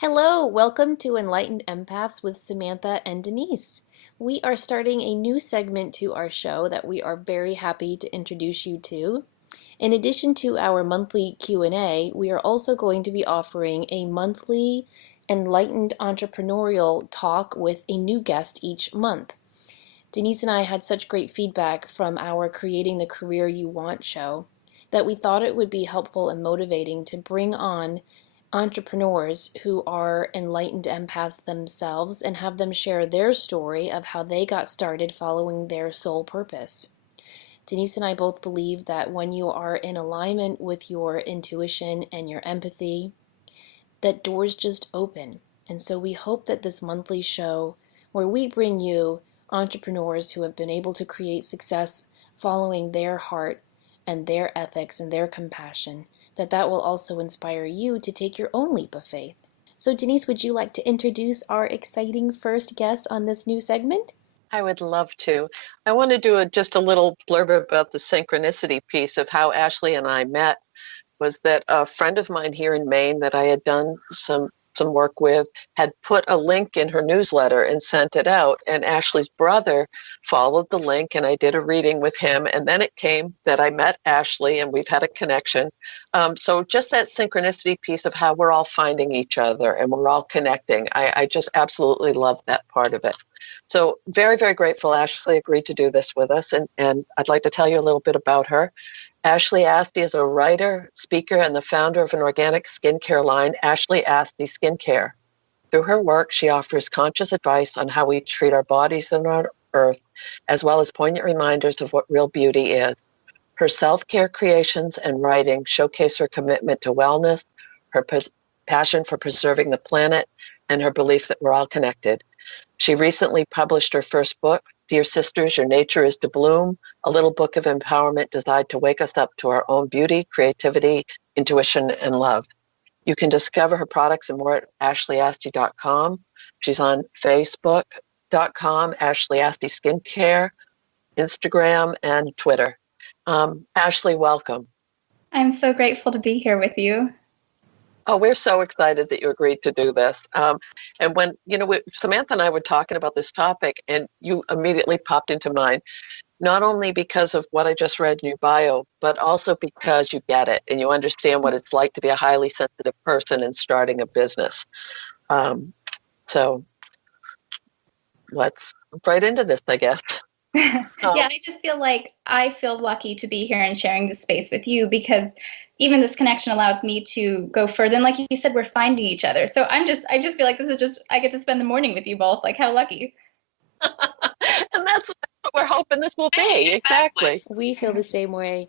Hello, welcome to Enlightened Empaths with Samantha and Denise. We are starting a new segment to our show that we are very happy to introduce you to. In addition to our monthly Q&A, we are also going to be offering a monthly enlightened entrepreneurial talk with a new guest each month. Denise and I had such great feedback from our Creating the Career You Want show that we thought it would be helpful and motivating to bring on entrepreneurs who are enlightened empaths themselves and have them share their story of how they got started following their soul purpose. Denise and I both believe that when you are in alignment with your intuition and your empathy, that doors just open. And so we hope that this monthly show, where we bring you entrepreneurs who have been able to create success following their heart and their ethics and their compassion, that will also inspire you to take your own leap of faith. So Denise, would you like to introduce our exciting first guest on this new segment? I would love to. I want to do just a little blurb about the synchronicity piece of how Ashley and I met. Was that a friend of mine here in Maine that I had done some work with had put a link in her newsletter and sent it out, and Ashley's brother followed the link, and I did a reading with him, and then it came that I met Ashley and we've had a connection. So just that synchronicity piece of how we're all finding each other and we're all connecting, I just absolutely love that part of it. So very, very grateful Ashley agreed to do this with us, and I'd like to tell you a little bit about her. Ashley Asti is a writer, speaker, and the founder of an organic skincare line, Ashley Asti Skincare. Through her work, she offers conscious advice on how we treat our bodies and our earth, as well as poignant reminders of what real beauty is. Her self-care creations and writing showcase her commitment to wellness, her passion for preserving the planet, and her belief that we're all connected. She recently published her first book, Dear Sisters, Your Nature is to Bloom, a little book of empowerment designed to wake us up to our own beauty, creativity, intuition, and love. You can discover her products and more at ashleyasti.com. She's on facebook.com, Ashley Asti Skincare, Instagram, and Twitter. Ashley, welcome. I'm so grateful to be here with you. Oh, we're so excited that you agreed to do this. And when, Samantha and I were talking about this topic, and you immediately popped into mind, not only because of what I just read in your bio, but also because you get it and you understand what it's like to be a highly sensitive person and starting a business. So let's right into this, I guess. Yeah, I just feel like I feel lucky to be here and sharing this space with you, because even this connection allows me to go further. And like you said, we're finding each other. So I just feel like this is just, I get to spend the morning with you both. Like, how lucky. And that's what we're hoping this will be. Exactly. We feel the same way.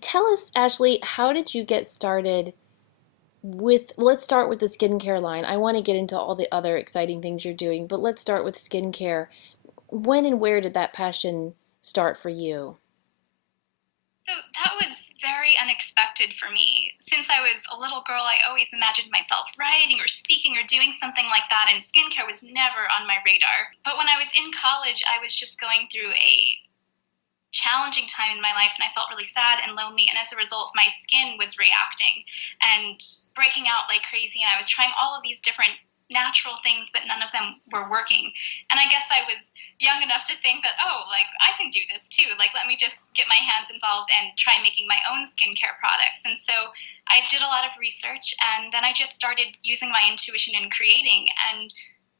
Tell us, Ashley, how did you get started let's start with the skincare line. I want to get into all the other exciting things you're doing, but let's start with skincare. When and where did that passion start for you? So that was very unexpected for me. Since I was a little girl, I always imagined myself writing or speaking or doing something like that, and skincare was never on my radar. But when I was in college, I was just going through a challenging time in my life, and I felt really sad and lonely, and as a result my skin was reacting and breaking out like crazy, and I was trying all of these different natural things, but none of them were working. And I guess I was young enough to think that, oh, like, I can do this too, like, let me just get my hands involved and try making my own skincare products. And so I did a lot of research, and then I just started using my intuition and creating, and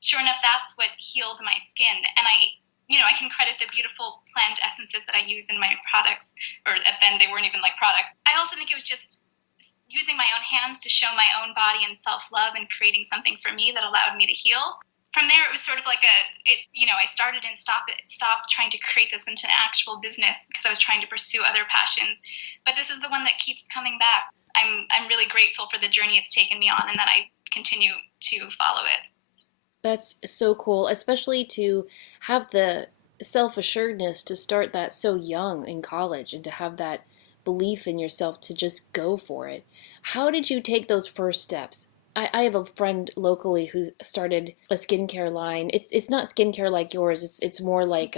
sure enough, that's what healed my skin. And I can credit the beautiful plant essences that I use in my products, or then they weren't even like products. I also think it was just using my own hands to show my own body and self-love and creating something for me that allowed me to heal. From there, it was sort of like I started and stopped trying to create this into an actual business because I was trying to pursue other passions. But this is the one that keeps coming back. I'm really grateful for the journey it's taken me on, and that I continue to follow it. That's so cool, especially to have the self-assuredness to start that so young in college and to have that belief in yourself to just go for it. How did you take those first steps? I have a friend locally who started a skincare line. It's not skincare like yours. It's more like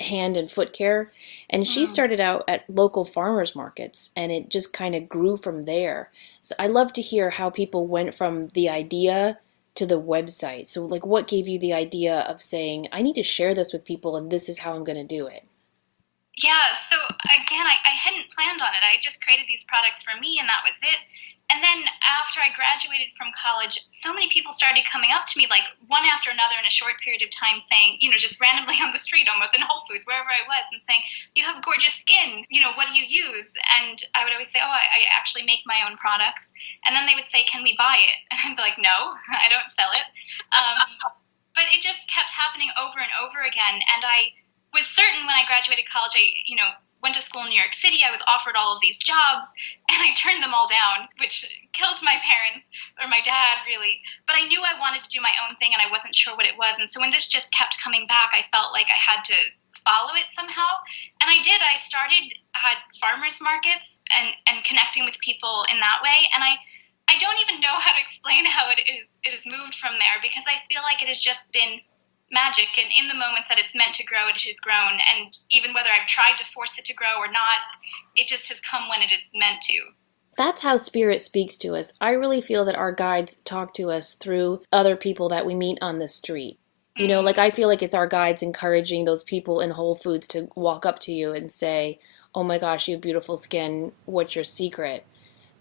hand and foot care. And she started out at local farmers markets, and it just kind of grew from there. So I love to hear how people went from the idea to the website. So like what gave you the idea of saying, I need to share this with people and this is how I'm going to do it? Yeah, so again, I hadn't planned on it. I just created these products for me, and that was it. And then after I graduated from college, so many people started coming up to me, like one after another in a short period of time, saying, just randomly on the street, almost in Whole Foods, wherever I was, and saying, "You have gorgeous skin. What do you use?" And I would always say, "Oh, I actually make my own products." And then they would say, "Can we buy it?" And I'd be like, "No, I don't sell it." But it just kept happening over and over again. And I was certain when I graduated college, I went to school in New York City. I was offered all of these jobs, and I turned them all down, which killed my parents, or my dad, really. But I knew I wanted to do my own thing, and I wasn't sure what it was. And so when this just kept coming back, I felt like I had to follow it somehow. And I did. I started at farmers markets and connecting with people in that way. And I don't even know how to explain how it has moved from there, because I feel like it has just been magic, and in the moments that it's meant to grow, it has grown. And even whether I've tried to force it to grow or not, it just has come when it is meant to. That's how spirit speaks to us. I really feel that our guides talk to us through other people that we meet on the street. Like I feel like it's our guides encouraging those people in Whole Foods to walk up to you and say, "Oh my gosh, you have beautiful skin. What's your secret?"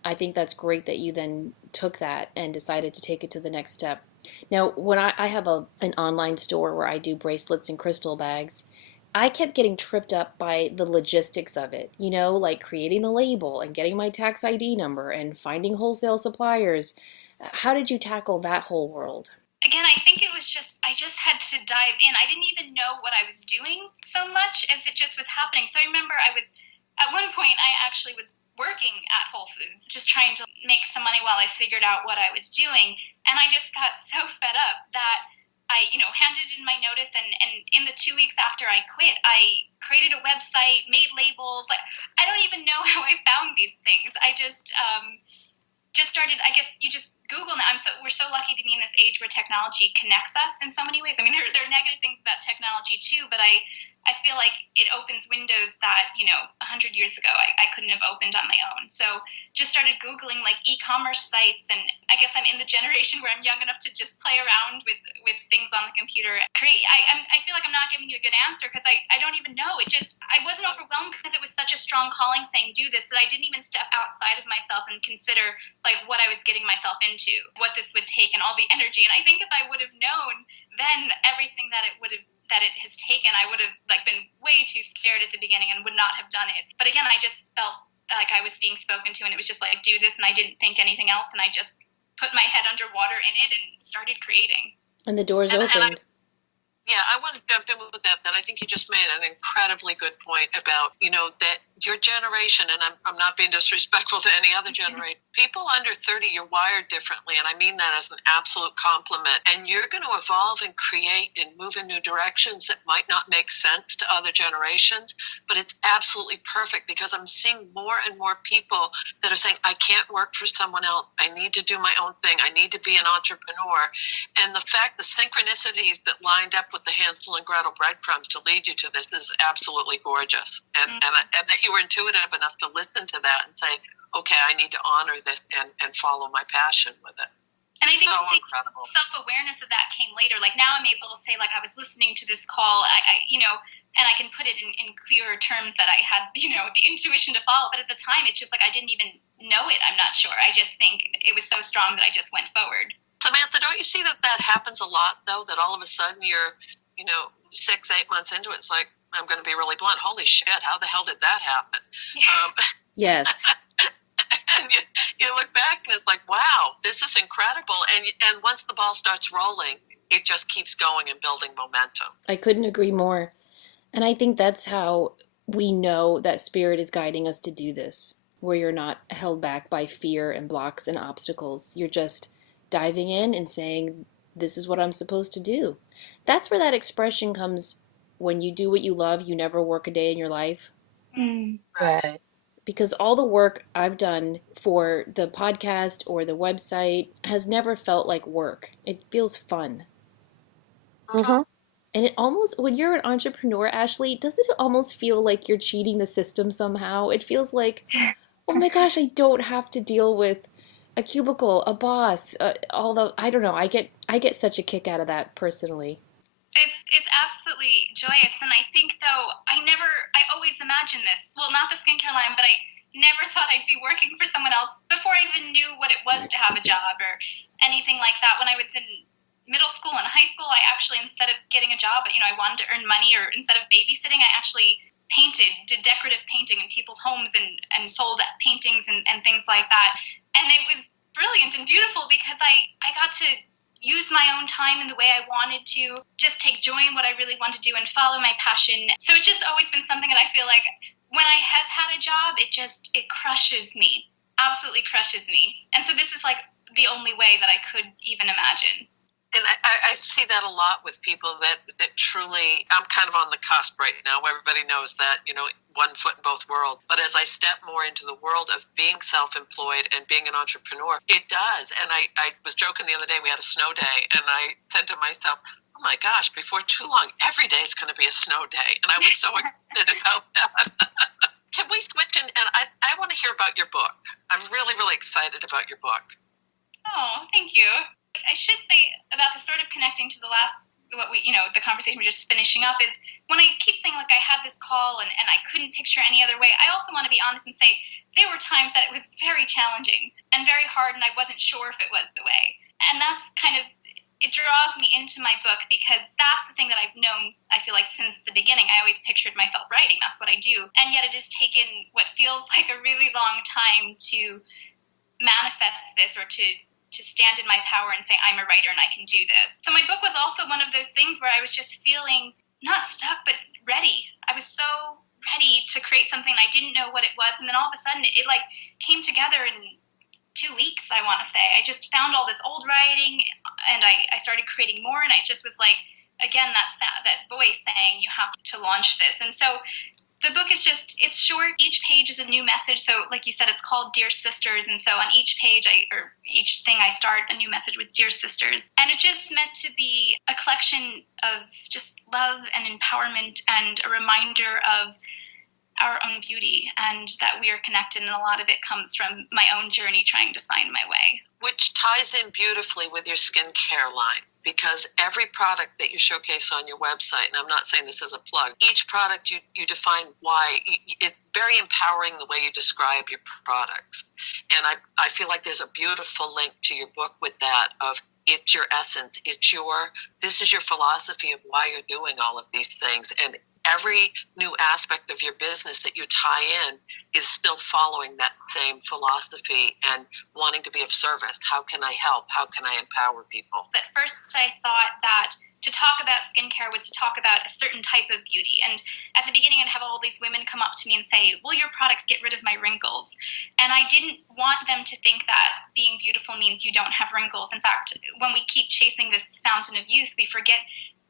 I think that's great that you then took that and decided to take it to the next step. Now, when I have an online store where I do bracelets and crystal bags, I kept getting tripped up by the logistics of it, like creating the label and getting my tax ID number and finding wholesale suppliers. How did you tackle that whole world? Again, I think I just had to dive in. I didn't even know what I was doing so much as it just was happening. So I remember at one point, I actually was working at Whole Foods, just trying to make some money while I figured out what I was doing. And I just got so fed up that I, handed in my notice, and in the 2 weeks after I quit, I created a website, made labels. Like, I don't even know how I found these things. I just started, I guess you just Google now. We're so lucky to be in this age where technology connects us in so many ways. I mean, there are negative things about technology too, but I feel like it opens windows that, 100 years ago I couldn't have opened on my own. So just started Googling like e-commerce sites, and I guess I'm in the generation where I'm young enough to just play around with things on the computer. I feel like I'm not giving you a good answer because I don't even know. I wasn't overwhelmed because it was such a strong calling saying do this, that I didn't even step outside of myself and consider like what I was getting myself into, what this would take, and all the energy. And I think if I would have known then everything that it has taken, I would have like been way too scared at the beginning and would not have done it. But again, I just felt like I was being spoken to, and it was just like, do this, and I didn't think anything else, and I just put my head underwater in it and started creating. And the doors opened. I want to jump in with that I think you just made an incredibly good point about, that your generation, and I'm not being disrespectful to any other generation, people under 30, you're wired differently, and I mean that as an absolute compliment. And you're going to evolve and create and move in new directions that might not make sense to other generations, but it's absolutely perfect because I'm seeing more and more people that are saying, I can't work for someone else. I need to do my own thing. I need to be an entrepreneur. And the fact, the synchronicities that lined up with the Hansel and Gretel breadcrumbs to lead you to this is absolutely gorgeous. And that you were intuitive enough to listen to that and say, okay, I need to honor this and follow my passion with it. And I think so incredible. Self-awareness of that came later. Like now I'm able to say, like, I was listening to this call, and I can put it in clearer terms that I had, the intuition to follow. But at the time, it's just like I didn't even know it. I'm not sure. I just think it was so strong that I just went forward. Samantha, don't you see that happens a lot, though, that all of a sudden you're, 6-8 months into it, it's like, I'm going to be really blunt, holy shit, how the hell did that happen? Yeah. Yes. And you look back and it's like, wow, this is incredible. And once the ball starts rolling, it just keeps going and building momentum. I couldn't agree more. And I think that's how we know that spirit is guiding us to do this, where you're not held back by fear and blocks and obstacles. You're just diving in and saying, this is what I'm supposed to do. That's where that expression comes, when you do what you love, you never work a day in your life. Right. Because all the work I've done for the podcast or the website has never felt like work. It feels fun. Mm-hmm. And it almost, when you're an entrepreneur, Ashley, doesn't it almost feel like you're cheating the system somehow? It feels like, oh my gosh, I don't have to deal with a cubicle, a boss. Although I don't know, I get such a kick out of that personally. It's absolutely joyous, and I think though I always imagined this. Well, not the skincare line, but I never thought I'd be working for someone else before I even knew what it was to have a job or anything like that. When I was in middle school and high school, I actually, instead of getting a job, I wanted to earn money, or instead of babysitting, I actually did decorative painting in people's homes and sold paintings and things like that. And it was brilliant and beautiful because I got to use my own time in the way I wanted to, just take joy in what I really want to do and follow my passion. So it's just always been something that I feel like when I have had a job, it crushes me, absolutely crushes me. And so this is like the only way that I could even imagine. And I see that a lot with people that truly, I'm kind of on the cusp right now where everybody knows that, one foot in both worlds. But as I step more into the world of being self-employed and being an entrepreneur, it does. And I was joking the other day, we had a snow day, and I said to myself, oh my gosh, before too long, every day is going to be a snow day. And I was so excited about that. Can we switch? And I want to hear about your book. I'm really, really excited about your book. Oh, thank you. I should say about the sort of connecting to the the conversation we're just finishing up is when I keep saying like I had this call and I couldn't picture any other way, I also want to be honest and say there were times that it was very challenging and very hard and I wasn't sure if it was the way. And that's kind of, it draws me into my book because that's the thing that I've known, I feel like since the beginning. I always pictured myself writing, that's what I do. And yet it has taken what feels like a really long time to manifest this or to stand in my power and say, I'm a writer and I can do this. So my book was also one of those things where I was just feeling not stuck, but ready. I was so ready to create something. I didn't know what it was. And then all of a sudden it like came together in 2 weeks, I want to say. I just found all this old writing and I started creating more. And I just was like, again, that voice saying you have to launch this. And so the book is it's short. Each page is a new message. So like you said, it's called Dear Sisters. And so on each page each thing I start a new message with Dear Sisters. And it's just meant to be a collection of just love and empowerment and a reminder of our own beauty and that we are connected. And a lot of it comes from my own journey trying to find my way. Which ties in beautifully with your skincare line, because every product that you showcase on your website, and I'm not saying this as a plug, each product you define why. It's very empowering the way you describe your products. And I feel like there's a beautiful link to your book with that of it's your essence. This is your philosophy of why you're doing all of these things. And every new aspect of your business that you tie in is still following that same philosophy and wanting to be of service. How can I help? How can I empower people? At first, I thought that to talk about skincare was to talk about a certain type of beauty. And at the beginning, I'd have all these women come up to me and say, will your products get rid of my wrinkles? And I didn't want them to think that being beautiful means you don't have wrinkles. In fact, when we keep chasing this fountain of youth, we forget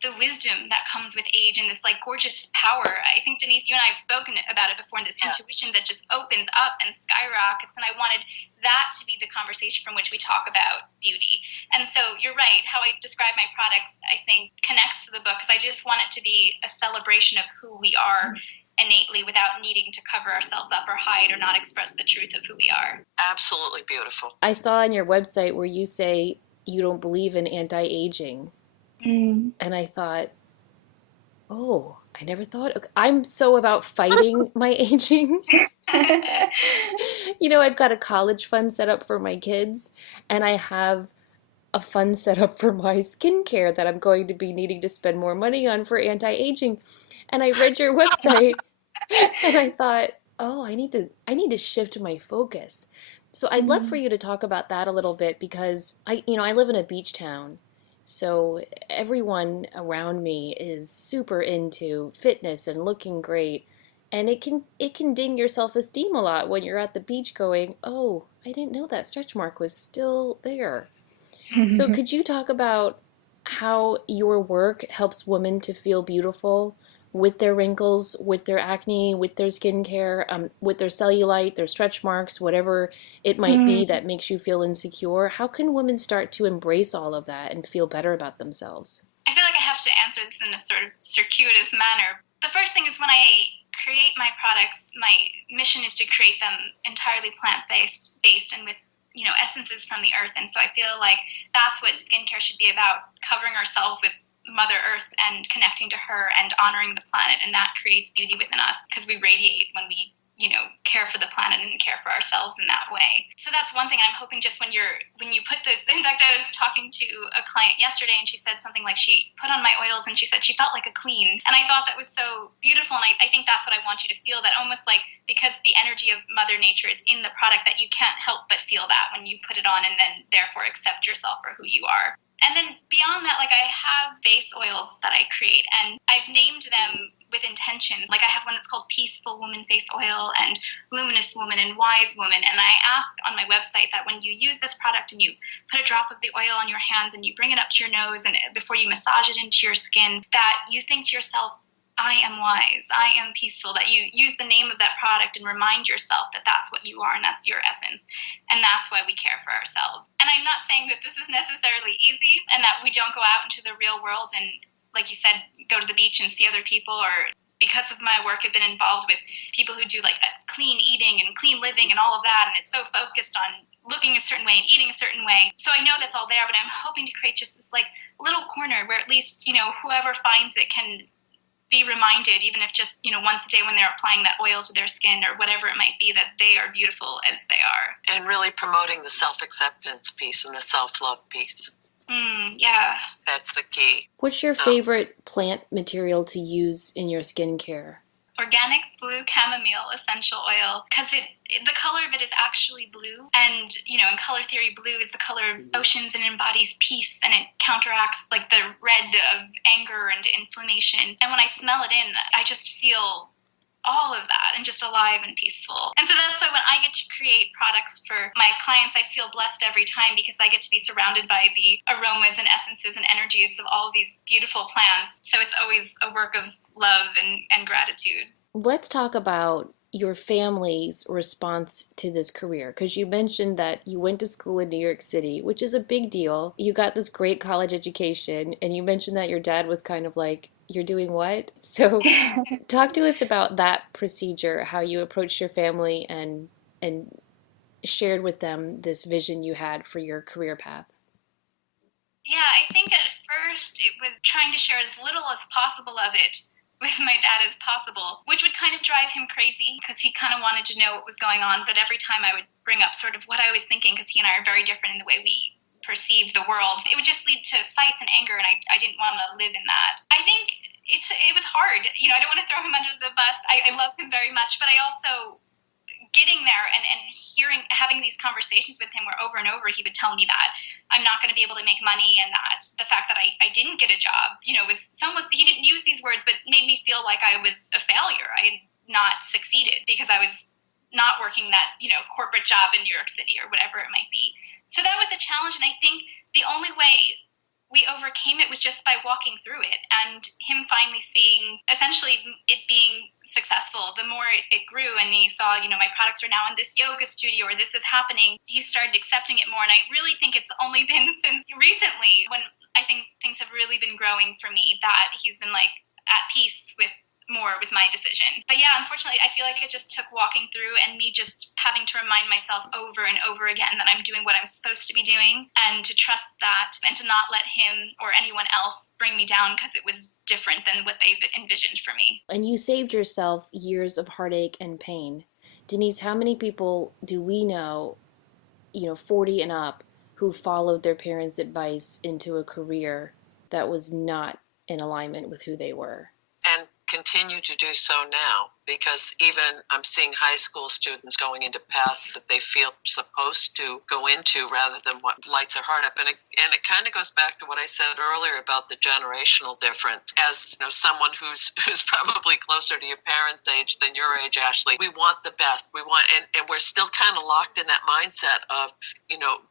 the wisdom that comes with age and this like gorgeous power. I think, Denise, you and I have spoken about it before, this intuition that just opens up and skyrockets. And I wanted that to be the conversation from which we talk about beauty. And so you're right, how I describe my products, I think, connects to the book because I just want it to be a celebration of who we are innately without needing to cover ourselves up or hide or not express the truth of who we are. Absolutely beautiful. I saw on your website where you say you don't believe in anti-aging. And I thought, oh, I never thought. Okay, I'm so about fighting my aging. I've got a college fund set up for my kids, and I have a fund set up for my skincare that I'm going to be needing to spend more money on for anti-aging. And I read your website, and I thought, oh, I need to shift my focus. So I'd love for you to talk about that a little bit because I live in a beach town. So everyone around me is super into fitness and looking great. And it can ding your self-esteem a lot when you're at the beach going, oh, I didn't know that stretch mark was still there. So could you talk about how your work helps women to feel beautiful with their wrinkles, with their acne, with their skincare, with their cellulite, their stretch marks, whatever it might be that makes you feel insecure? How can women start to embrace all of that and feel better about themselves? I feel like I have to answer this in a sort of circuitous manner. The first thing is when I create my products, my mission is to create them entirely plant-based and with essences from the earth. And so I feel like that's what skincare should be about, covering ourselves with Mother Earth and connecting to her and honoring the planet. And that creates beauty within us because we radiate when we care for the planet and care for ourselves in that way. So that's one thing I'm hoping, just when you put this, in fact, I was talking to a client yesterday and she said something like she put on my oils and she said she felt like a queen. And I thought that was so beautiful. And I think that's what I want you to feel, that almost like, because the energy of Mother Nature is in the product, that you can't help but feel that when you put it on, and then therefore accept yourself for who you are. And then beyond that, like, I have face oils that I create, and I've named them with intention. Like, I have one that's called Peaceful Woman Face Oil and Luminous Woman and Wise Woman. And I ask on my website that when you use this product and you put a drop of the oil on your hands and you bring it up to your nose, and before you massage it into your skin, that you think to yourself, I am wise, I am peaceful, that you use the name of that product and remind yourself that that's what you are and that's your essence. And that's why we care for ourselves. And I'm not saying that this is necessarily easy and that we don't go out into the real world and, like you said, go to the beach and see other people, or because of my work, I've been involved with people who do like that clean eating and clean living and all of that. And it's so focused on looking a certain way and eating a certain way. So I know that's all there, but I'm hoping to create just this like little corner where at least, whoever finds it can be reminded, even if just, once a day when they're applying that oil to their skin or whatever it might be, that they are beautiful as they are. And really promoting the self-acceptance piece and the self-love piece. Yeah. That's the key. What's your favorite plant material to use in your skincare? Organic blue chamomile essential oil, because the color of it is actually blue, and in color theory, blue is the color of oceans and embodies peace, and it counteracts like the red of anger and inflammation. And when I smell it in, I just feel all of that and just alive and peaceful. And so that's why when I get to create products for my clients, I feel blessed every time, because I get to be surrounded by the aromas and essences and energies of all these beautiful plants. So it's always a work of love and gratitude. Let's talk about your family's response to this career, because you mentioned that you went to school in New York City, which is a big deal. You got this great college education, and you mentioned that your dad was kind of like, you're doing what? So talk to us about that procedure, how you approached your family and shared with them this vision you had for your career path. Yeah, I think at first it was trying to share as little as possible of it with my dad as possible, which would kind of drive him crazy because he kind of wanted to know what was going on. But every time I would bring up sort of what I was thinking, because he and I are very different in the way we perceive the world, it would just lead to fights and anger, and I didn't want to live in that. I think it was hard. I don't want to throw him under the bus. I love him very much, but I also, getting there and having these conversations with him where over and over he would tell me that I'm not going to be able to make money, and that the fact that I didn't get a job, was almost, he didn't use these words, but made me feel like I was a failure. I had not succeeded because I was not working that, corporate job in New York City or whatever it might be. So that was a challenge. And I think the only way we overcame it was just by walking through it, and him finally seeing essentially it being successful. The more it grew and he saw, my products are now in this yoga studio, or this is happening, he started accepting it more. And I really think it's only been since recently, when I think things have really been growing for me, that he's been like at peace with my decision. But yeah, unfortunately, I feel like it just took walking through and me just having to remind myself over and over again that I'm doing what I'm supposed to be doing, and to trust that, and to not let him or anyone else bring me down because it was different than what they've envisioned for me. And you saved yourself years of heartache and pain. Denise, how many people do we know, 40 and up, who followed their parents' advice into a career that was not in alignment with who they were? And continue to do so now, because even I'm seeing high school students going into paths that they feel supposed to go into rather than what lights their heart up. And it kind of goes back to what I said earlier about the generational difference. As someone who's probably closer to your parents' age than your age, Ashley, we want the best. We want, and we're still kind of locked in that mindset of,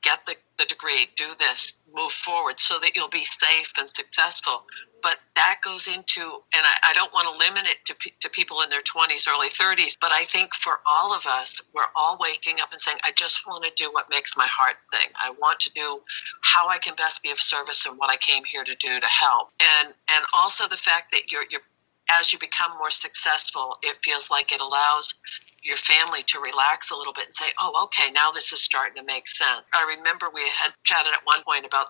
get the degree, do this, move forward so that you'll be safe and successful. But that goes into, and I don't want to limit it to people in their 20s, early 30s, but I think for all of us, we're all waking up and saying, I just want to do what makes my heart sing. I want to do how I can best be of service and what I came here to do to help. And also the fact that you're as you become more successful, it feels like it allows your family to relax a little bit and say, oh, okay, now this is starting to make sense. I remember we had chatted at one point about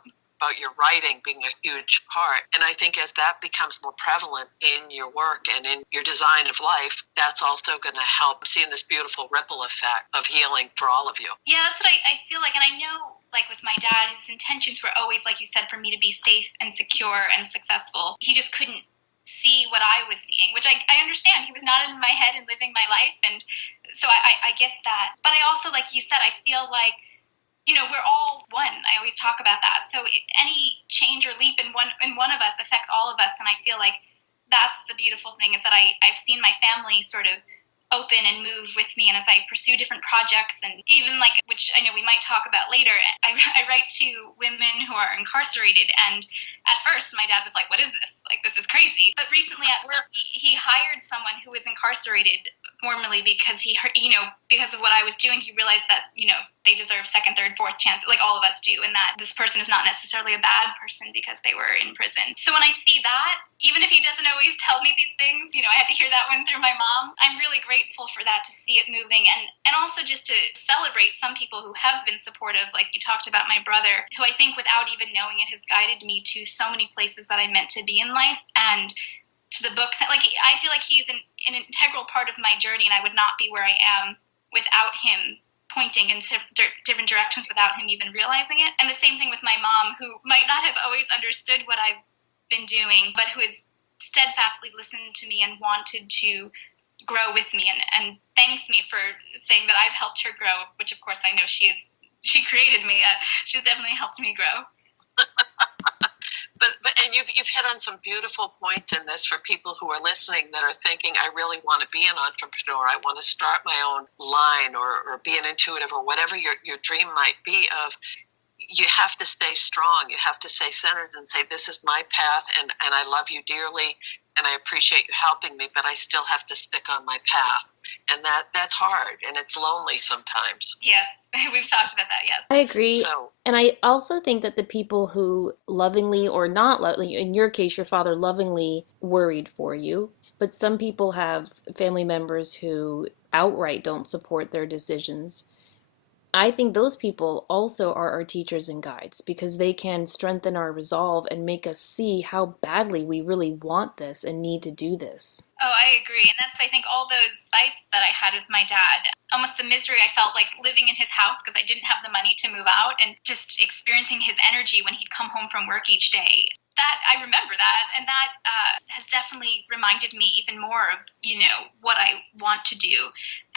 your writing being a huge part. And I think as that becomes more prevalent in your work and in your design of life, that's also going to help seeing this beautiful ripple effect of healing for all of you. Yeah, that's what I feel like. And I know, like with my dad, his intentions were always, like you said, for me to be safe and secure and successful. He just couldn't see what I was seeing, which I understand. He was not in my head and living my life. And so I get that. But I also, like you said, I feel like, we're all one. I always talk about that. So any change or leap in one of us affects all of us. And I feel like that's the beautiful thing, is that I've seen my family sort of open and move with me, and as I pursue different projects, and even like, which I know we might talk about later, I write to women who are incarcerated, and at first my dad was like, what is this? Like, this is crazy. But recently at work, he hired someone who was incarcerated formerly because he heard, because of what I was doing, he realized that, they deserve second, third, fourth chance, like all of us do, and that this person is not necessarily a bad person because they were in prison. So when I see that, even if he doesn't always tell me these things, I had to hear that one through my mom, I'm really grateful for that, to see it moving, and also just to celebrate some people who have been supportive, like you talked about my brother, who I think without even knowing it has guided me to so many places that I meant to be in life, and to the books. Like, I feel like he's an integral part of my journey, and I would not be where I am without him pointing in different directions without him even realizing it. And the same thing with my mom, who might not have always understood what I've been doing, but who has steadfastly listened to me and wanted to grow with me, and thanks me for saying that I've helped her grow, which of course I know she created me. She's definitely helped me grow. But you've hit on some beautiful points in this for people who are listening that are thinking, I really want to be an entrepreneur. I want to start my own line or be an intuitive, or whatever your dream might be. Of, you have to stay strong. You have to stay centered and say, this is my path, and I love you dearly, and I appreciate you helping me, but I still have to stick on my path. And that's hard, and it's lonely sometimes. Yeah, we've talked about that, yes. I agree. So, and I also think that the people who lovingly or not lovingly, in your case, your father lovingly worried for you, but some people have family members who outright don't support their decisions. I think those people also are our teachers and guides, because they can strengthen our resolve and make us see how badly we really want this and need to do this. Oh, I agree. And that's, I think, all those fights that I had with my dad, almost the misery I felt like living in his house because I didn't have the money to move out, and just experiencing his energy when he'd come home from work each day. That, I remember that, and that has definitely reminded me even more of, what I want to do.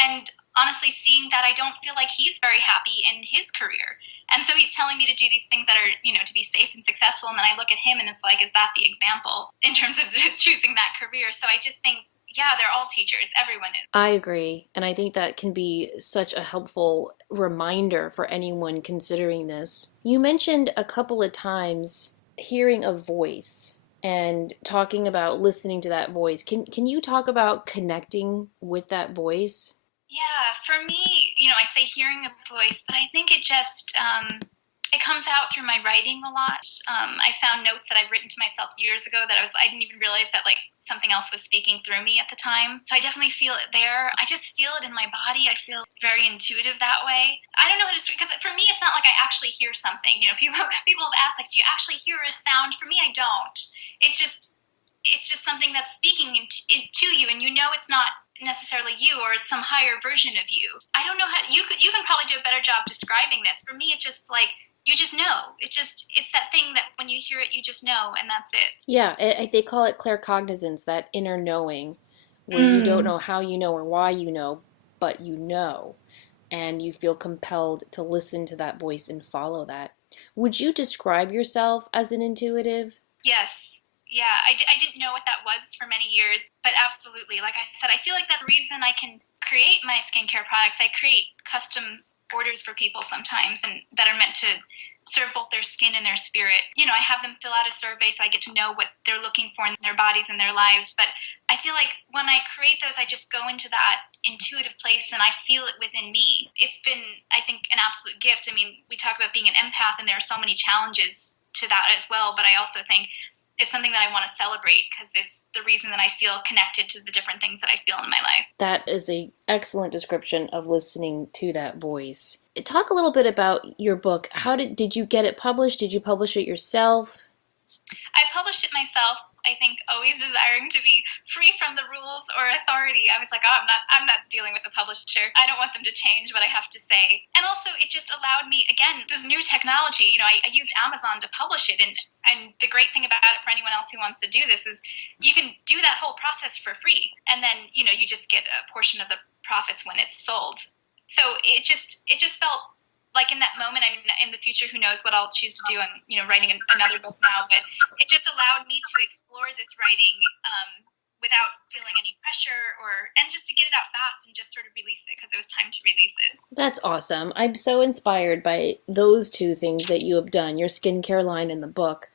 And honestly, seeing that I don't feel like he's very happy in his career. And so he's telling me to do these things that are, to be safe and successful. And then I look at him and it's like, is that the example in terms of choosing that career? So I just think, yeah, they're all teachers. Everyone is. I agree. And I think that can be such a helpful reminder for anyone considering this. You mentioned a couple of times hearing a voice and talking about listening to that voice. Can you talk about connecting with that voice? Yeah, for me, I say hearing a voice, but I think it just, it comes out through my writing a lot. I found notes that I've written to myself years ago that I didn't even realize that like something else was speaking through me at the time. So I definitely feel it there. I just feel it in my body. I feel very intuitive that way. I don't know how to describe, because for me, it's not like I actually hear something. People have asked, like, do you actually hear a sound? For me, I don't. It's just something that's speaking to you, and it's not necessarily you, or it's some higher version of you. I don't know how you can probably do a better job describing this. For me, it's just like, you just know. It's that thing that when you hear it, you just know, and that's it. Yeah, they call it claircognizance, that inner knowing, where you don't know how you know or why you know, but you know, and you feel compelled to listen to that voice and follow that. Would you describe yourself as an intuitive? Yes. Yeah, I didn't know what that was for many years, but absolutely. Like I said, I feel like that reason I can create my skincare products, I create custom orders for people sometimes, and that are meant to serve both their skin and their spirit. I have them fill out a survey so I get to know what they're looking for in their bodies and their lives. But I feel like when I create those, I just go into that intuitive place and I feel it within me. It's been, I think, an absolute gift. I mean, we talk about being an empath, and there are so many challenges to that as well. But I also think is something that I want to celebrate because it's the reason that I feel connected to the different things that I feel in my life. That is an excellent description of listening to that voice. Talk a little bit about your book. How did you get it published? Did you publish it yourself? I published it myself. I think always desiring to be free from the rules or authority. I was like, oh, I'm not dealing with a publisher. I don't want them to change what I have to say. And also, it just allowed me, again, this new technology. You know, I used Amazon to publish it, and the great thing about it for anyone else who wants to do this is you can do that whole process for free, and then you just get a portion of the profits when it's sold. So it just felt like in that moment, I mean, in the future, who knows what I'll choose to do. I'm, writing another book now, but it just allowed me to explore this writing without feeling any pressure and just to get it out fast and just sort of release it because it was time to release it. That's awesome. I'm so inspired by those two things that you have done, your skincare line and the book.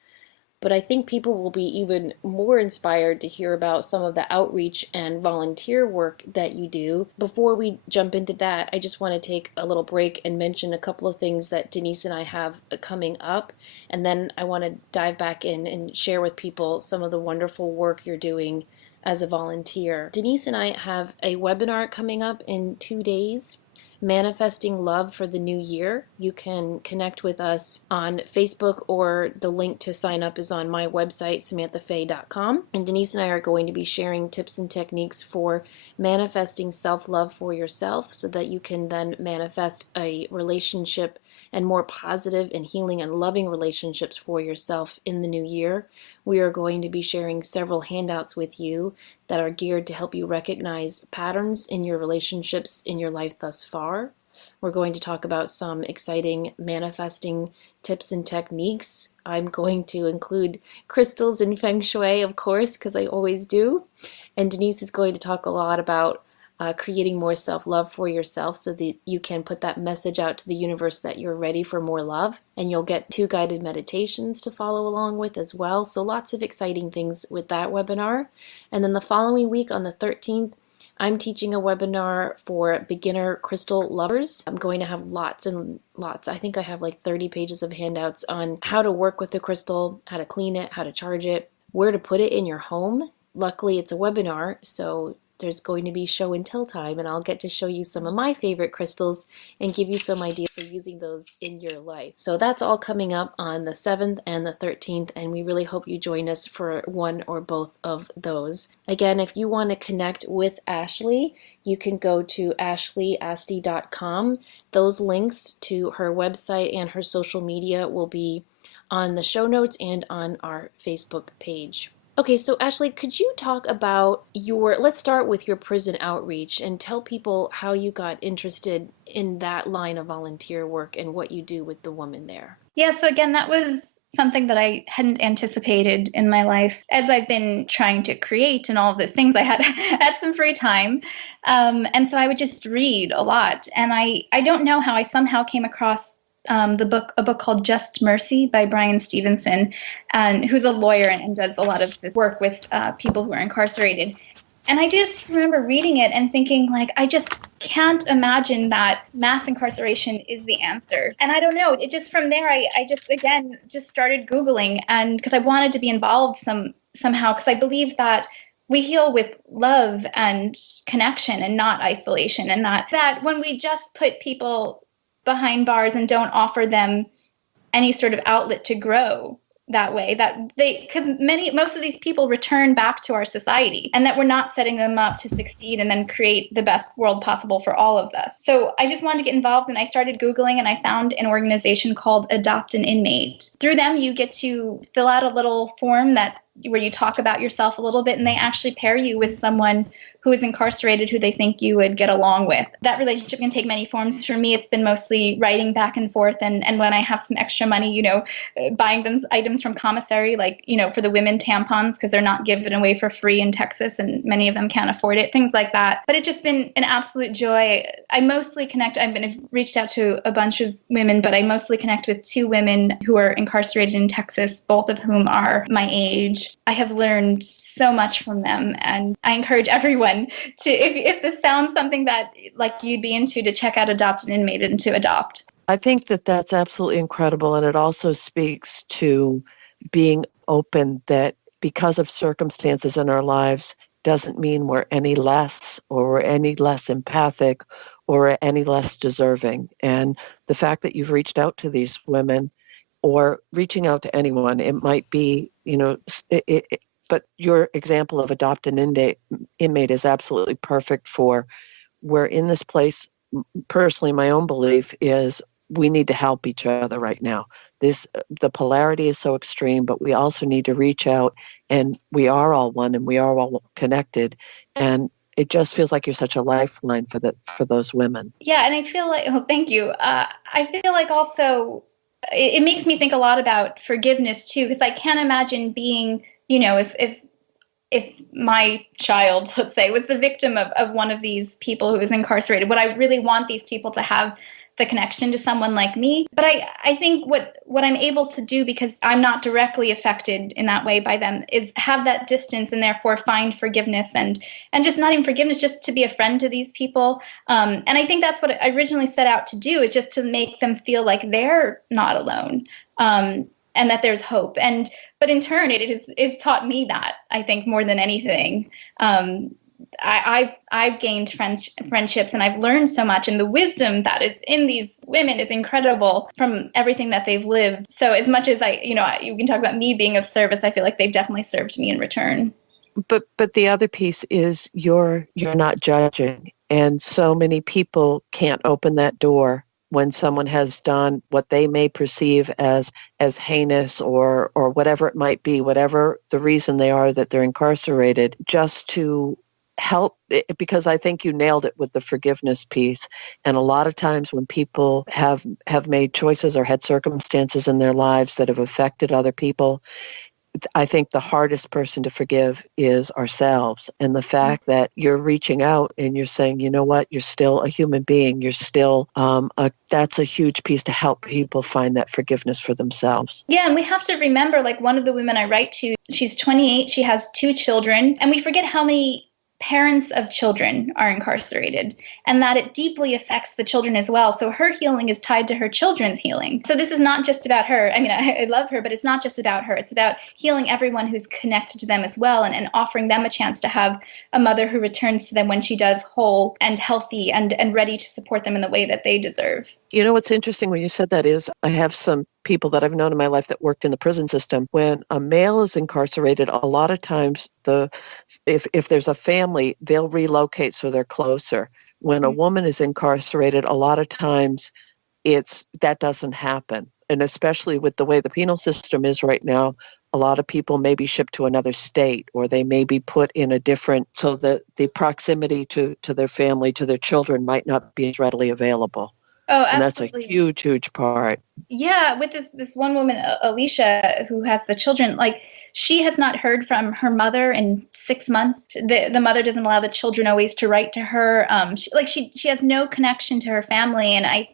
But I think people will be even more inspired to hear about some of the outreach and volunteer work that you do. Before we jump into that, I just want to take a little break and mention a couple of things that Denise and I have coming up. And then I want to dive back in and share with people some of the wonderful work you're doing as a volunteer. Denise and I have a webinar coming up in 2 days. Manifesting Love for the New Year. You can connect with us on Facebook, or the link to sign up is on my website, samanthafay.com. And Denise and I are going to be sharing tips and techniques for manifesting self-love for yourself so that you can then manifest a relationship and more positive and healing and loving relationships for yourself in the new year. We are going to be sharing several handouts with you that are geared to help you recognize patterns in your relationships in your life thus far. We're going to talk about some exciting manifesting tips and techniques. I'm going to include crystals and feng shui, of course, because I always do. And Denise is going to talk a lot about creating more self-love for yourself so that you can put that message out to the universe that you're ready for more love. And you'll get 2 guided meditations to follow along with as well. So lots of exciting things with that webinar. And then the following week on the 13th, I'm teaching a webinar for beginner crystal lovers. I'm going to have lots and lots. I think I have like 30 pages of handouts on how to work with the crystal, how to clean it, how to charge it, where to put it in your home. Luckily, it's a webinar, so there's going to be show and tell time, and I'll get to show you some of my favorite crystals and give you some ideas for using those in your life. So that's all coming up on the 7th and the 13th, and we really hope you join us for one or both of those. Again, if you want to connect with Ashley, you can go to ashleyasti.com. Those links to her website and her social media will be on the show notes and on our Facebook page. Okay, so Ashley, could you talk about let's start with your prison outreach and tell people how you got interested in that line of volunteer work and what you do with the women there. Yeah, so again, that was something that I hadn't anticipated in my life. As I've been trying to create and all of those things, I had some free time. And so I would just read a lot. And I don't know how I somehow came across a book called Just Mercy by Brian Stevenson, and who's a lawyer and does a lot of this work with people who are incarcerated. And I just remember reading it and thinking, like, I just can't imagine that mass incarceration is the answer. And I don't know, it just from there, I just started Googling, and because I wanted to be involved somehow, because I believe that we heal with love and connection and not isolation, and that when we just put people behind bars and don't offer them any sort of outlet to grow that way, that because most of these people return back to our society, and that we're not setting them up to succeed and then create the best world possible for all of us. So I just wanted to get involved, and I started Googling, and I found an organization called Adopt an Inmate. Through them, you get to fill out a little form where you talk about yourself a little bit, and they actually pair you with someone who is incarcerated who they think you would get along with. That relationship can take many forms. For me, it's been mostly writing back and forth, and when I have some extra money, buying them items from commissary, like, for the women, tampons, because they're not given away for free in Texas, and many of them can't afford it, things like that. But it's just been an absolute joy. I mostly connect, I've reached out to a bunch of women, but I mostly connect with 2 women who are incarcerated in Texas, both of whom are my age. I have learned so much from them, and I encourage everyone to, if this sounds something that like you'd be into, to check out Adopt an Inmate and to adopt. I think that that's absolutely incredible, and it also speaks to being open that because of circumstances in our lives doesn't mean we're any less or we're any less empathic or any less deserving. And the fact that you've reached out to these women or reaching out to anyone, it might be, but your example of adopt an inmate is absolutely perfect for we're in this place. Personally, my own belief is we need to help each other right now. The polarity is so extreme, but we also need to reach out, and we are all one and we are all connected. And it just feels like you're such a lifeline for those women. Yeah, and I feel like, oh, thank you. I feel like also it makes me think a lot about forgiveness too, because I can't imagine being, if my child, let's say, was the victim of one of these people who is incarcerated, would I really want these people to have the connection to someone like me? But I think what I'm able to do, because I'm not directly affected in that way by them, is have that distance and therefore find forgiveness and just not even forgiveness, just to be a friend to these people. And I think that's what I originally set out to do, is just to make them feel like they're not alone. And that there's hope. But in turn, it's taught me that, I think, more than anything. I've gained friendships, and I've learned so much, and the wisdom that is in these women is incredible from everything that they've lived. So as much as you can talk about me being of service, I feel like they've definitely served me in return. But the other piece is you're not judging, and so many people can't open that door when someone has done what they may perceive as heinous or whatever it might be, whatever the reason they are that they're incarcerated, just to help, because I think you nailed it with the forgiveness piece. And a lot of times when people have made choices or had circumstances in their lives that have affected other people, I think the hardest person to forgive is ourselves. And the fact that you're reaching out and you're saying, you know what, you're still a human being. You're still, that's a huge piece to help people find that forgiveness for themselves. Yeah, and we have to remember, like, one of the women I write to, she's 28, she has 2 children, and we forget how many parents of children are incarcerated, and that it deeply affects the children as well. So her healing is tied to her children's healing. So this is not just about her. I mean, I love her, but it's not just about her. It's about healing everyone who's connected to them as well, and offering them a chance to have a mother who returns to them when she does, whole and healthy and ready to support them in the way that they deserve. You know, what's interesting when you said that is I have some people that I've known in my life that worked in the prison system. When a male is incarcerated, a lot of times if there's a family, they'll relocate so they're closer. When a woman is incarcerated, a lot of times that doesn't happen. And especially with the way the penal system is right now, a lot of people may be shipped to another state, or they may be put in a different, so the proximity to their family, to their children, might not be as readily available. Oh, and absolutely. That's a huge, huge part. Yeah, with this one woman, Alicia, who has the children, like, she has not heard from her mother in 6 months. The mother doesn't allow the children always to write to her. She has no connection to her family, and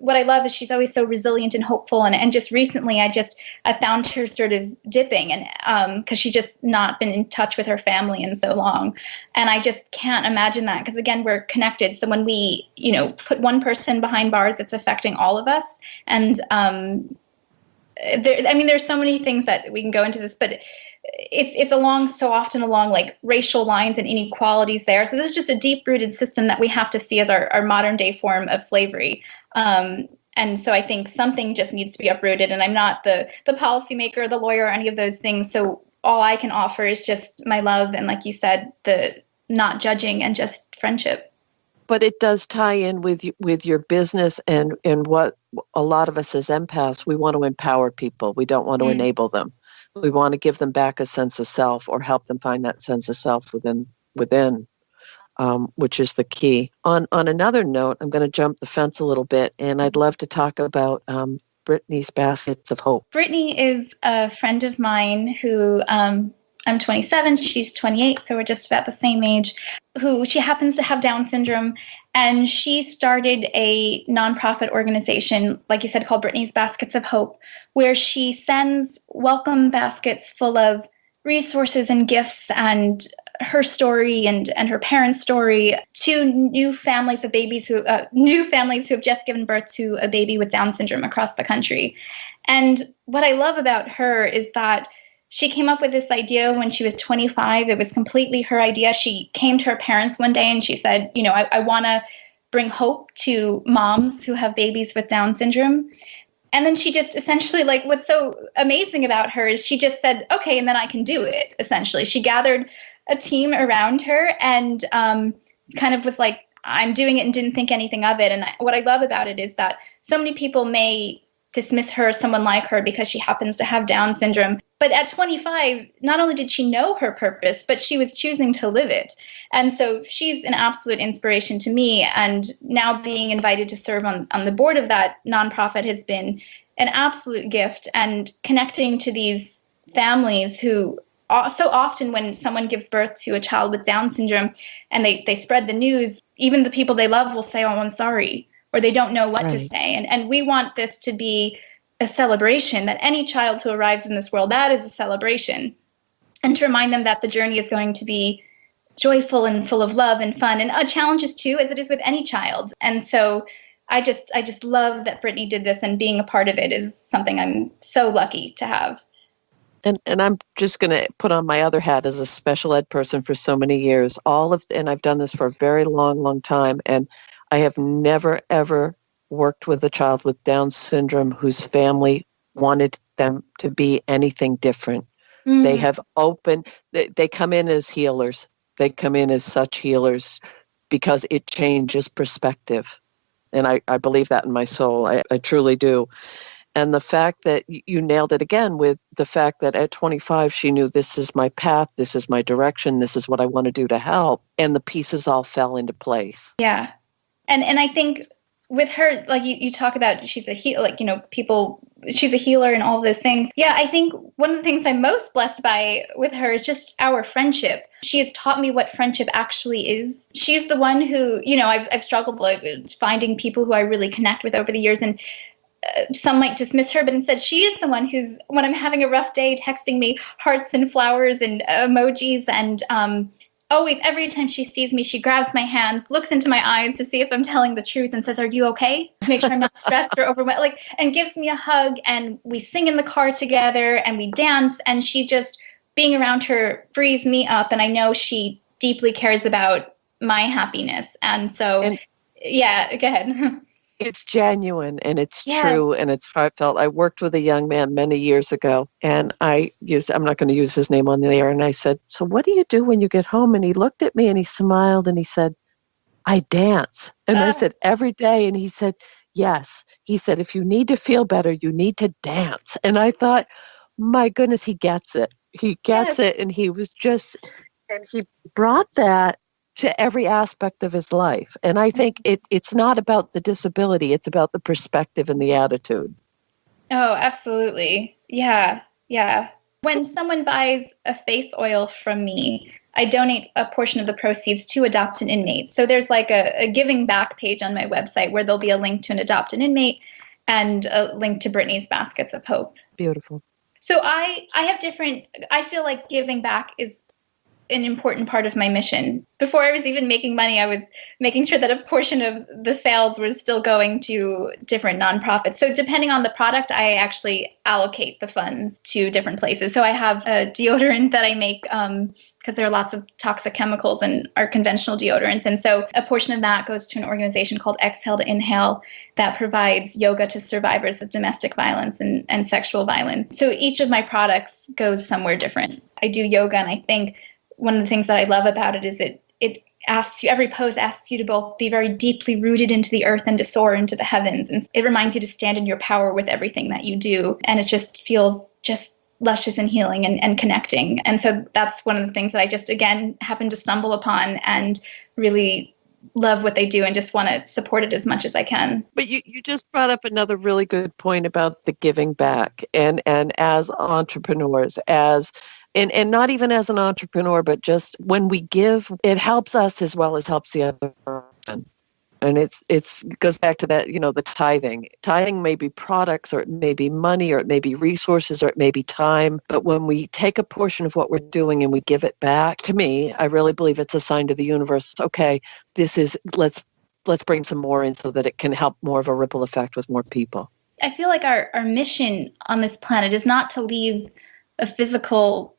what I love is she's always so resilient and hopeful. And just recently, I found her sort of dipping, and because she's just not been in touch with her family in so long, and I just can't imagine that, because again, we're connected. So when we put one person behind bars, it's affecting all of us. And there's so many things that we can go into this, but it's so often along like racial lines and inequalities there. So this is just a deep-rooted system that we have to see as our modern day form of slavery. And so I think something just needs to be uprooted. And I'm not the policymaker, the lawyer, or any of those things. So all I can offer is just my love and, like you said, the not judging and just friendship. But it does tie in with your business and what a lot of us as empaths, we want to empower people. We don't want to enable them. We want to give them back a sense of self, or help them find that sense of self within, which is the key. On another note, I'm going to jump the fence a little bit, and I'd love to talk about Brittany's Baskets of Hope. Brittany is a friend of mine who, I'm 27, she's 28, so we're just about the same age, she happens to have Down syndrome, and she started a nonprofit organization, like you said, called Brittany's Baskets of Hope, where she sends welcome baskets full of resources and gifts and her story and her parents' story to new families of babies who have just given birth to a baby with Down syndrome across the country. And what I love about her is that she came up with this idea when she was 25. It was completely her idea. She came to her parents one day and she said, I want to bring hope to moms who have babies with Down syndrome. And then she just essentially, like, what's so amazing about her is she just said, okay, and then I can do it, essentially. She gathered a team around her and kind of was like, I'm doing it, and didn't think anything of it. And what I love about it is that so many people may dismiss her, someone like her, because she happens to have Down syndrome. But at 25, not only did she know her purpose, but she was choosing to live it. And so she's an absolute inspiration to me. And now being invited to serve on the board of that nonprofit has been an absolute gift. And connecting to these families who so often when someone gives birth to a child with Down syndrome and they spread the news, even the people they love will say, oh, I'm sorry, or they don't know what to say. And we want this to be a celebration, that any child who arrives in this world, that is a celebration. And to remind them that the journey is going to be joyful and full of love and fun and challenges too, as it is with any child. And so I just love that Brittany did this, and being a part of it is something I'm so lucky to have. And I'm just going to put on my other hat as a special ed person for so many years. And I've done this for a very long, long time. And I have never, ever worked with a child with Down syndrome whose family wanted them to be anything different. They have they come in as healers. They come in as such healers because it changes perspective. And I believe that in my soul. I truly do. And the fact that you nailed it again with the fact that at 25, she knew, this is my path, this is my direction, this is what I want to do to help. And the pieces all fell into place. Yeah. And I think with her, like you talk about, she's a she's a healer and all those things. Yeah, I think one of the things I'm most blessed by with her is just our friendship. She has taught me what friendship actually is. She's the one who, I've struggled with finding people who I really connect with over the years, and some might dismiss her, but instead she is the one who's, when I'm having a rough day, texting me hearts and flowers and emojis, and always, every time she sees me, she grabs my hands, looks into my eyes to see if I'm telling the truth, and says, are you okay? To make sure I'm not stressed or overwhelmed, and gives me a hug, and we sing in the car together and we dance, and she just, being around her frees me up, and I know she deeply cares about my happiness. And so, yeah, go ahead. It's genuine and it's true and it's heartfelt. I worked with a young man many years ago, and I'm not going to use his name on the air, and I said, so what do you do when you get home? And he looked at me and he smiled and he said, I dance. And I said, every day? And he said, yes. He said, if you need to feel better, you need to dance. And I thought, my goodness, he gets it. He gets it. And he brought that to every aspect of his life. And I think it's not about the disability, it's about the perspective and the attitude. Oh, absolutely. Yeah. Yeah. When someone buys a face oil from me, I donate a portion of the proceeds to Adopt an Inmate. So there's like a giving back page on my website where there'll be a link to an Adopt an Inmate and a link to Brittany's Baskets of Hope. Beautiful. So I feel like giving back is an important part of my mission. Before I was even making money, I was making sure that a portion of the sales was still going to different nonprofits. So depending on the product, I actually allocate the funds to different places. So I have a deodorant that I make because there are lots of toxic chemicals in our conventional deodorants. And so a portion of that goes to an organization called Exhale to Inhale that provides yoga to survivors of domestic violence and sexual violence. So each of my products goes somewhere different. I do yoga, and I think one of the things that I love about it is it asks you, every pose asks you to both be very deeply rooted into the earth and to soar into the heavens. And it reminds you to stand in your power with everything that you do. And it just feels just luscious and healing and connecting. And so that's one of the things that I just, again, happened to stumble upon and really love what they do and just want to support it as much as I can. But you just brought up another really good point about the giving back, and as entrepreneurs, and not even as an entrepreneur, but just when we give, it helps us as well as helps the other person. And it goes back to that, the tithing. Tithing may be products, or it may be money, or it may be resources, or it may be time. But when we take a portion of what we're doing and we give it back, to me, I really believe it's a sign to the universe. Okay, let's bring some more in so that it can help more of a ripple effect with more people. I feel like our mission on this planet is not to leave a physical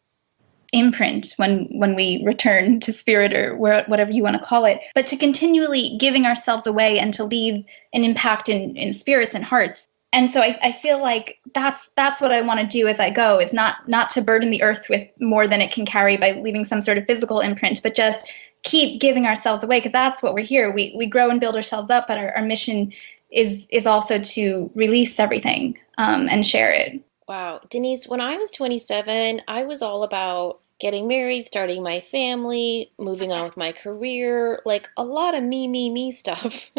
imprint when we return to spirit, or whatever you want to call it, but to continually giving ourselves away and to leave an impact in spirits and hearts. And so I feel like that's what I want to do as I go, is not to burden the earth with more than it can carry by leaving some sort of physical imprint, but just keep giving ourselves away, because that's what we're here. We grow and build ourselves up, but our mission is also to release everything and share it. Wow. Denise, when I was 27, I was all about getting married, starting my family, moving on with my career, like a lot of me stuff.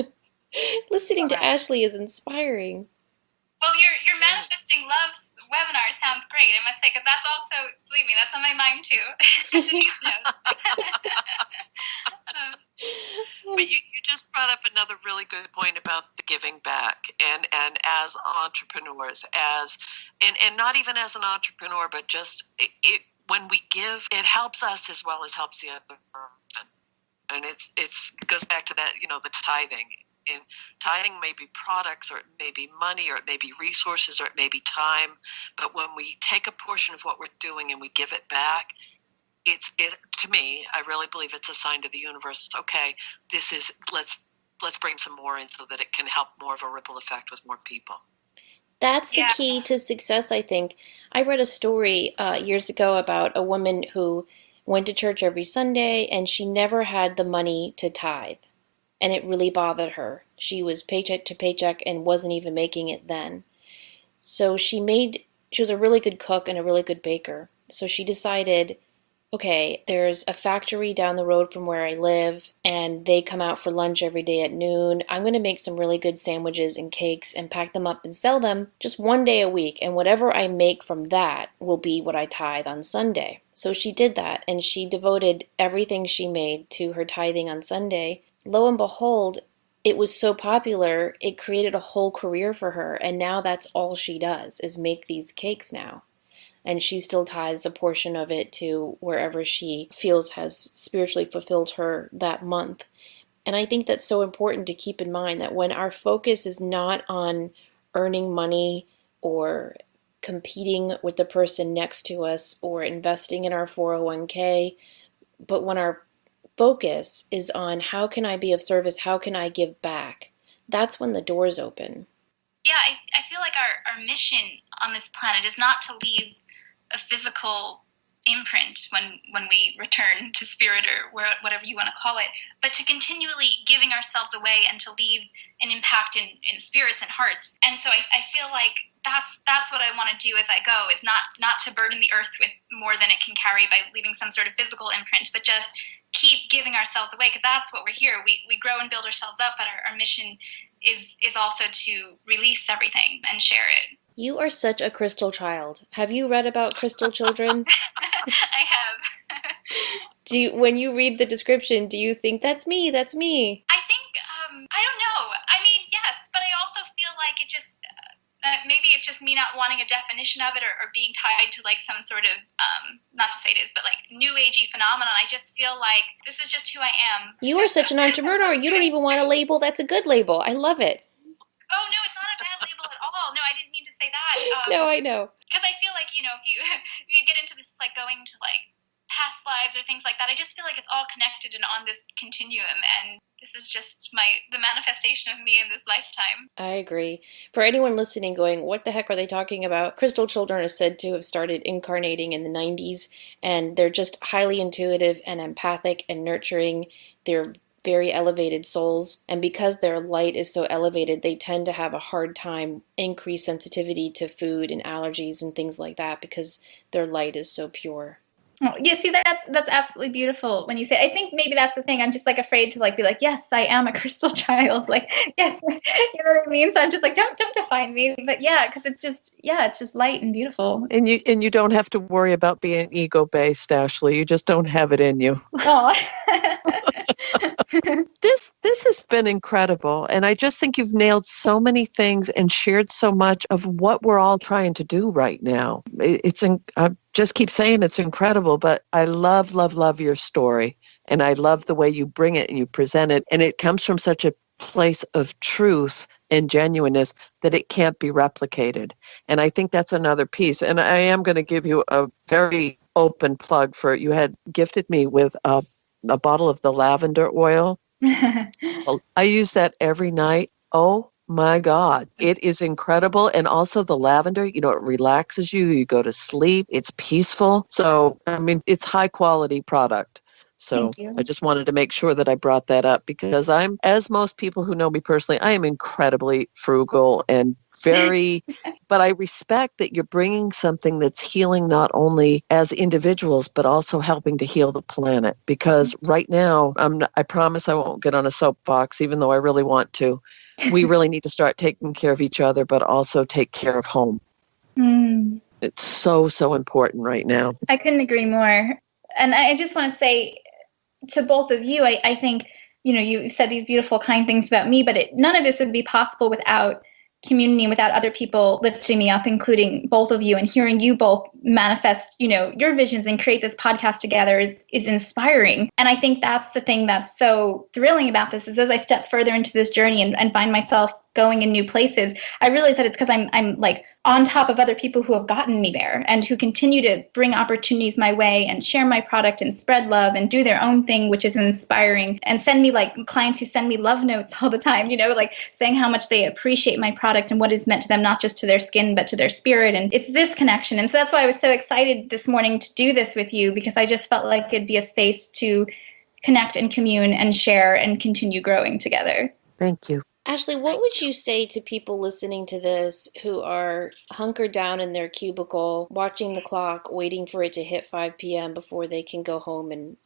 Listening to Ashley is inspiring. Well, your manifesting love webinar sounds great, I must say, because that's also, believe me, that's on my mind too. Denise knows. But you just brought up another really good point about the giving back, and as entrepreneurs, and not even as an entrepreneur, but just when we give, it helps us as well as helps the other person. And it goes back to that, the tithing. And tithing may be products, or it may be money, or it may be resources, or it may be time. But when we take a portion of what we're doing and we give it back, to me, I really believe it's a sign to the universe. Okay, let's bring some more in so that it can help more of a ripple effect with more people. That's the key to success, I think. I read a story years ago about a woman who went to church every Sunday, and she never had the money to tithe. And it really bothered her. She was paycheck to paycheck and wasn't even making it then. So she was a really good cook and a really good baker. So she decided, okay, there's a factory down the road from where I live, and they come out for lunch every day at noon. I'm going to make some really good sandwiches and cakes and pack them up and sell them just one day a week, and whatever I make from that will be what I tithe on Sunday. So she did that, and she devoted everything she made to her tithing on Sunday. Lo and behold, it was so popular, it created a whole career for her, and now that's all she does, is make these cakes now. And she still tithes a portion of it to wherever she feels has spiritually fulfilled her that month. And I think that's so important to keep in mind, that when our focus is not on earning money or competing with the person next to us or investing in our 401k, but when our focus is on how can I be of service, how can I give back, that's when the doors open. Yeah, I feel like our mission on this planet is not to leave a physical imprint when we return to spirit, or whatever you want to call it, but to continually giving ourselves away and to leave an impact in spirits and hearts. And so I feel like that's what I want to do as I go, is not to burden the earth with more than it can carry by leaving some sort of physical imprint, but just keep giving ourselves away, because that's what we're here. We grow and build ourselves up, but our mission is also to release everything and share it. You are such a crystal child. Have you read about crystal children? I have. When you read the description, do you think that's me? That's me? I think I don't know. I mean, yes, but I also feel like it just maybe it's just me not wanting a definition of it, or being tied to like some sort of not to say it is, but like new agey phenomenon. I just feel like this is just who I am. You are such an entrepreneur. You don't even want a label. That's a good label. I love it. Oh no, it's not a bad label at all. No, I didn't mean to say that. No, I know. Because I feel like, if you get into this, like going to like past lives or things like that, I just feel like it's all connected and on this continuum, and this is just the manifestation of me in this lifetime. I agree. For anyone listening going, what the heck are they talking about? Crystal children are said to have started incarnating in the 90s, and they're just highly intuitive and empathic and nurturing. They're very elevated souls, and because their light is so elevated, they tend to have a hard time increased sensitivity to food and allergies and things like that, because their light is so pure. Oh, yeah, see, that's absolutely beautiful when you say. I think maybe that's the thing. I'm just like afraid to like be like, yes, I am a crystal child. Like, yes, you know what I mean. So I'm just like, don't define me. But yeah, because it's just light and beautiful. And you don't have to worry about being ego-based, Ashley. You just don't have it in you. Oh, This has been incredible, and I just think you've nailed so many things and shared so much of what we're all trying to do right now. I just keep saying it's incredible, but I love your story, and I love the way you bring it and you present it, and it comes from such a place of truth and genuineness that it can't be replicated. And I think that's another piece. And I am going to give you a very open plug for you had gifted me with a bottle of the lavender oil. I use that every night. Oh my God, it is incredible. And also the lavender, it relaxes you. You go to sleep. It's peaceful. So, I mean, it's high quality product. So Thank you. I just wanted to make sure that I brought that up because as most people who know me personally, I am incredibly frugal and very, but I respect that you're bringing something that's healing not only as individuals, but also helping to heal the planet. Because right now, I promise I won't get on a soapbox, even though I really want to. We really need to start taking care of each other, but also take care of home. Mm. It's so important right now. I couldn't agree more. And I just want to say to both of you, I think, you said these beautiful, kind things about me, but none of this would be possible without community, without other people lifting me up, including both of you, and hearing you both manifest, your visions and create this podcast together is inspiring. And I think that's the thing that's so thrilling about this is as I step further into this journey and find myself going in new places, I realize that it's because I'm like on top of other people who have gotten me there and who continue to bring opportunities my way and share my product and spread love and do their own thing, which is inspiring, and send me like clients who send me love notes all the time, like saying how much they appreciate my product and what is meant to them, not just to their skin, but to their spirit. And it's this connection. And so that's why I was so excited this morning to do this with you, because I just felt like it'd be a space to connect and commune and share and continue growing together. Thank you. Ashley, what would you say to people listening to this who are hunkered down in their cubicle, watching the clock, waiting for it to hit 5 p.m. before they can go home and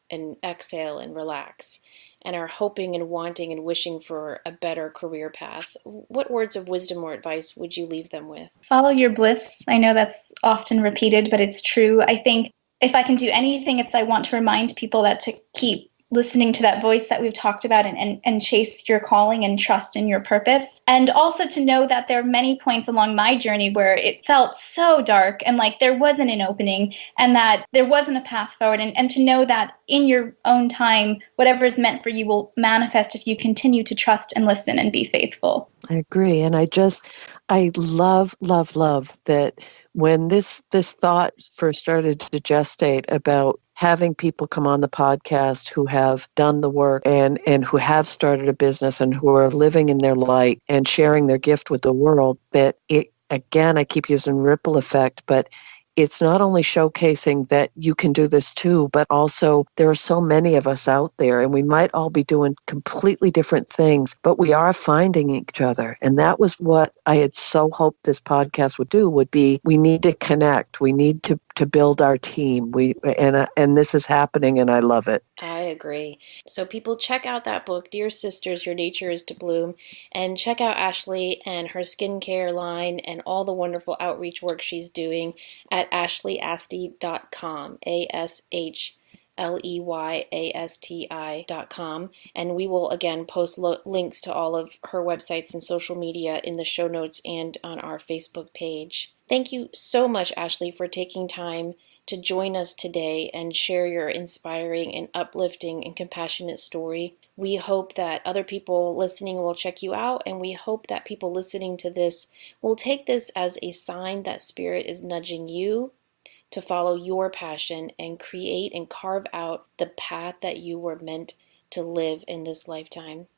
exhale and relax, and are hoping and wanting and wishing for a better career path? What words of wisdom or advice would you leave them with? Follow your bliss. I know that's often repeated, but it's true. I think if I can do anything, it's I want to remind people that to keep listening to that voice that we've talked about and chase your calling and trust in your purpose. And also to know that there are many points along my journey where it felt so dark and like there wasn't an opening and that there wasn't a path forward. And to know that in your own time, whatever is meant for you will manifest if you continue to trust and listen and be faithful. I agree. And I love that when this thought first started to gestate about having people come on the podcast who have done the work and who have started a business and who are living in their light and sharing their gift with the world, that it, again, I keep using ripple effect, but it's not only showcasing that you can do this too, but also there are so many of us out there and we might all be doing completely different things, but we are finding each other. And that was what I had so hoped this podcast would do, would be we need to connect. We need to build our team. And this is happening and I love it. I agree. So people check out that book, Dear Sisters, Your Nature is to Bloom, and check out Ashley and her skincare line and all the wonderful outreach work she's doing at ashleyasti.com, ASHLEYASTI.com. And we will again post links to all of her websites and social media in the show notes and on our Facebook page. Thank you so much, Ashley, for taking time to join us today and share your inspiring and uplifting and compassionate story. We hope that other people listening will check you out, and we hope that people listening to this will take this as a sign that Spirit is nudging you to follow your passion and create and carve out the path that you were meant to live in this lifetime.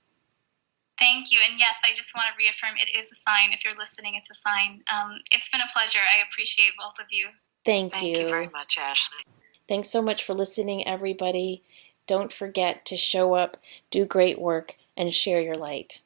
Thank you. And yes, I just want to reaffirm it is a sign. If you're listening, it's a sign. It's been a pleasure. I appreciate both of you. Thank you. Thank you very much, Ashley. Thanks so much for listening, everybody. Don't forget to show up, do great work, and share your light.